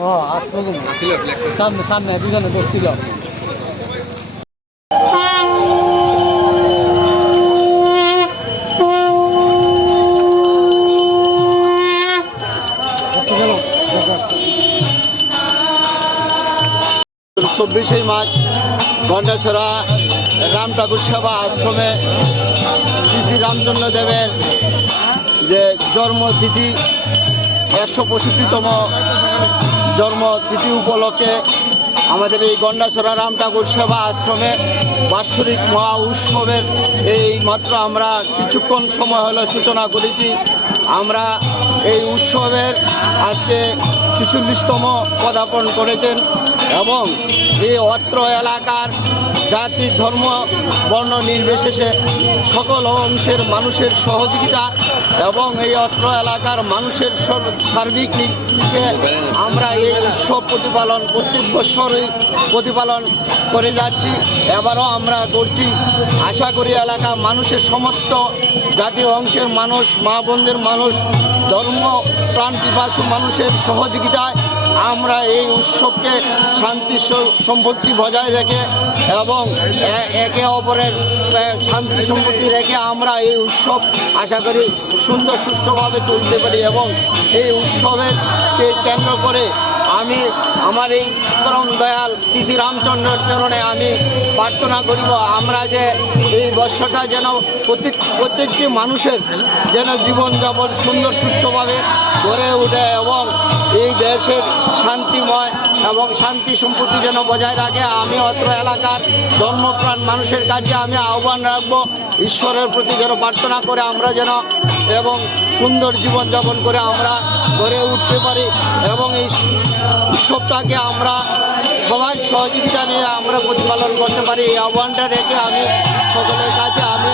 ও সামনে সামনে, দুজনে বসছিল। চব্বিশে মার্চ গন্ডাছড়া রাম ঠাকুর সেবা আশ্রমে শ্রী শ্রী রামচন্দ্র দেবের যে জন্মতিথি একশো পঁয়ষট্টিতম জন্মতিথি উপলক্ষে আমাদের এই গন্ডাছড়া রাম ঠাকুর সেবা আশ্রমে বাৎসরিক মহা উৎসবের এই মাত্র আমরা কিছুক্ষণ সময় হলো সূচনা করেছি। আমরা এই উৎসবের আজকে ছেচল্লিশতম পদার্পণ করেছেন এবং এই অত্র এলাকার জাতি, ধর্ম, বর্ণ নির্বিশেষে সকল অংশের মানুষের সহযোগিতা এবং এই অত্র এলাকার মানুষের সর- সার্বিক আমরা এই উৎসব প্রতিপালন প্রত্যেক বছরই প্রতিপালন করে যাচ্ছি। এবারও আমরা করছি। আশা করি এলাকা মানুষের সমস্ত জাতীয় অংশের মানুষ, মা বোনদের মানুষ, ধর্ম, প্রাণ মানুষের সহযোগিতায় আমরা এই উৎসবকে শান্তি সম্পত্তি বজায় রেখে এবং একে অপরের শান্তি সম্পত্তি রেখে আমরা এই উৎসব আশা করি সুন্দর সুস্থভাবে তুলতে পারি এবং এই উৎসবের কেন্দ্র করে আমি আমার এই পরম দয়াল শ্রী রামচন্দ্রের চরণে আমি প্রার্থনা করিব, আমরা যে এই বর্ষটা যেন প্রত্যেক প্রত্যেকটি মানুষের যেন জীবনযাপন সুন্দর সুস্থভাবে গড়ে ওঠে এবং এই দেশের শান্তিময় এবং শান্তি সম্পত্তি যেন বজায় রাখে, আমি অত্র এলাকার ধর্মপ্রাণ মানুষের কাছে আমি আহ্বান রাখব, ঈশ্বরের প্রতি যেন প্রার্থনা করে আমরা যেন এবং সুন্দর জীবনযাপন করে আমরা গড়ে উঠতে পারি এবং এই উৎসবটাকে আমরা সবাই সহযোগিতা নিয়ে আমরা প্রতিপালন করতে পারি। এই আহ্বানটা রেখে আমি সকলের কাছে আমি